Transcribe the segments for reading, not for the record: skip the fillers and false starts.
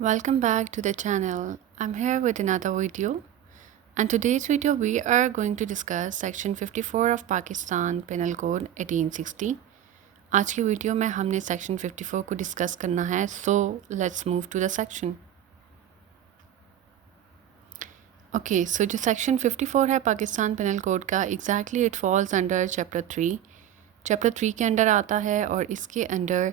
Welcome back to the channel. I'm here with another video, and today's video we are going to discuss section 54 of Pakistan Penal Code 1860. आज की video में हमने section 54 को discuss करना है, so let's move to the section. Okay, so जो section 54 है Pakistan penal code का, exactly it falls under chapter 3 के अंडर आता है, और इसके अंडर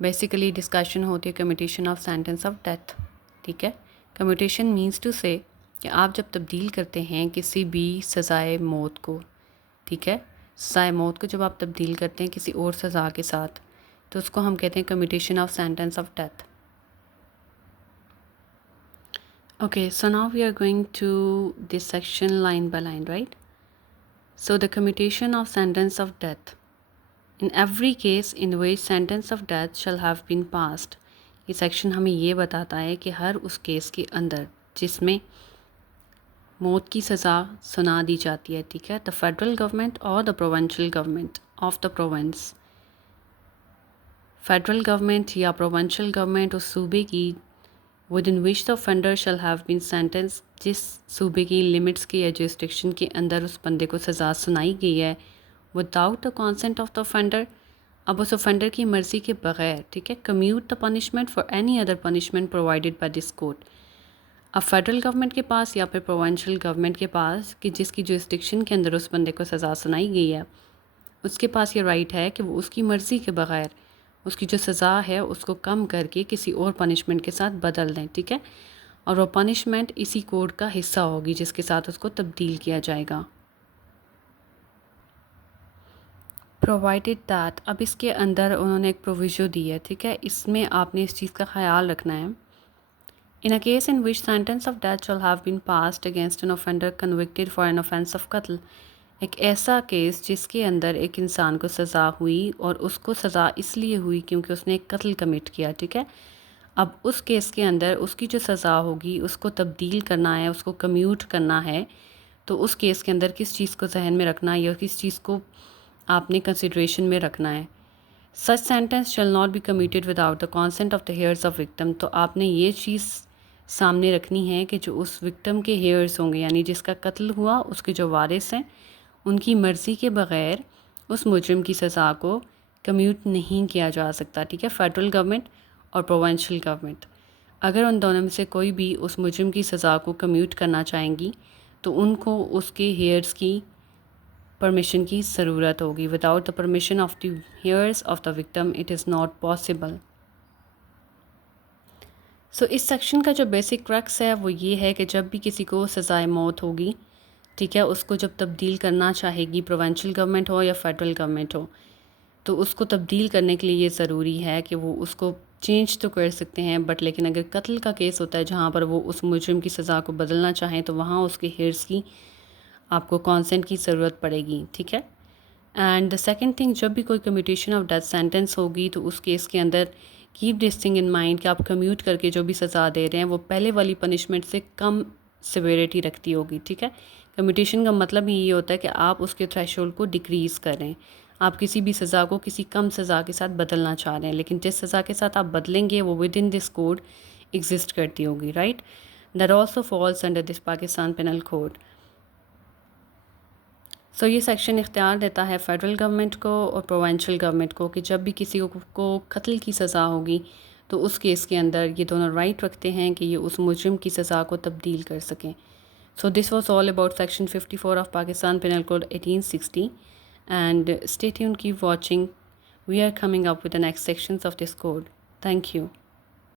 बेसिकली डिस्कशन होती है commutation of sentence of death. ठीक है, कम्यूटेशन मींस टू से कि आप जब तब्दील करते हैं किसी भी सज़ाए मौत को, ठीक है, सज़ाए मौत को जब आप तब्दील करते हैं किसी और सज़ा के साथ, तो उसको हम कहते हैं commutation of sentence of death. Okay, so now we are going to this section line by line, right? So the commutation of sentence of death. In every case in which sentence of death shall have been passed. ये section हमें ये बताता है कि हर उस case के अंदर जिसमें मौत की सज़ा सुना दी जाती है, ठीक है, द फेडरल गवर्नमेंट और the provincial government of the province. Federal government या प्रोविंशियल गवर्नमेंट उस सूबे की within which the offender shall have been sentenced, जिस सूबे की लिमिट्स के या jurisdiction के अंदर उस बंदे को सज़ा सुनाई गई है, without the consent of the offender, अब उस offender की मर्ज़ी के बग़ैर, ठीक है, commute the punishment for any other punishment provided by this court. अब फेडरल गवर्नमेंट के पास या फिर प्रोविंशियल गवर्नमेंट के पास कि जिसकी jurisdiction के अंदर उस बंदे को सज़ा सुनाई गई है, उसके पास ये राइट है कि वो उसकी मर्ज़ी के बग़ैर उसकी जो सज़ा है उसको कम करके किसी और पनिशमेंट के साथ बदल दें, ठीक है, और वो पनिशमेंट इसी कोड का हिस्सा होगी जिसके साथ उसको तब्दील किया जाएगा. प्रोवाइडेड दैट, अब इसके अंदर उन्होंने एक प्रोविजो दी है, ठीक है, इसमें आपने इस चीज़ का ख्याल रखना है. In a case in which sentence of death shall have been passed against an offender convicted for an offence of कत्ल. एक ऐसा केस जिसके अंदर एक इंसान को सज़ा हुई और उसको सज़ा इसलिए हुई क्योंकि उसने एक कत्ल कमिट किया, ठीक है. अब उस केस के अंदर उसकी जो सज़ा होगी उसको तब्दील करना है, उसको कम्यूट करना है, तो उस केस के अंदर किस चीज़ को जहन में रखना है या किस चीज़ को आपने कंसिड्रेशन में रखना है. Such sentence shall not be commuted without the consent of the heirs of victim. तो आपने ये चीज़ सामने रखनी है कि जो उस विक्टिम के हेयर्स होंगे, यानी जिसका कत्ल हुआ उसके जो वारिस हैं, उनकी मर्ज़ी के बग़ैर उस मुजरिम की सज़ा को कम्यूट नहीं किया जा सकता, ठीक है. फेडरल गवर्नमेंट और प्रोविंशियल गवर्नमेंट, अगर उन दोनों में से कोई भी उस मुजरिम की सज़ा को कम्यूट करना चाहेंगी तो उनको उसके हेयर्स की परमिशन की ज़रूरत होगी. Without the permission of the heirs of the victim it is not possible. So इस सेक्शन का जो बेसिक क्रक्स है वो ये है कि जब भी किसी को सज़ाए मौत होगी, ठीक है, उसको जब तब्दील करना चाहेगी प्रोविंशियल गवर्नमेंट हो या फेडरल गवर्नमेंट हो, तो उसको तब्दील करने के लिए ये ज़रूरी है कि वो उसको चेंज तो कर सकते हैं, बट लेकिन अगर कत्ल का केस होता है जहाँ पर वो उस मुजरिम की सज़ा को बदलना चाहें तो वहाँ उसके हेयर्स की आपको कॉन्सेंट की ज़रूरत पड़ेगी, ठीक है. एंड द सेकेंड थिंग, जब भी कोई कम्यूटेशन ऑफ डेथ सेंटेंस होगी तो उस केस के अंदर keep this thing in mind कि आप कम्यूट करके जो भी सज़ा दे रहे हैं वो पहले वाली पनिशमेंट से कम सिवियरिटी रखती होगी, ठीक है. कम्यूटेशन का मतलब ही ये होता है कि आप उसके थ्रेशोल्ड को डिक्रीज़ करें. आप किसी भी सज़ा को किसी कम सज़ा के साथ बदलना चाह रहे हैं, लेकिन जिस सज़ा के साथ आप बदलेंगे वो within this code exist करती होगी, right. That also falls under this Pakistan penal code. So ये सेक्शन इख्तियार देता है फेडरल गवर्नमेंट को और प्रोविंशियल गवर्नमेंट को कि जब भी किसी को कत्ल की सज़ा होगी तो उस केस के अंदर ये दोनों राइट रखते हैं कि ये उस मुजरिम की सज़ा को तब्दील कर सकें. So this was all about section 54 of Pakistan Penal Code 1860, and stay tuned, keep watching. We are coming up with the next sections of this code. Thank you.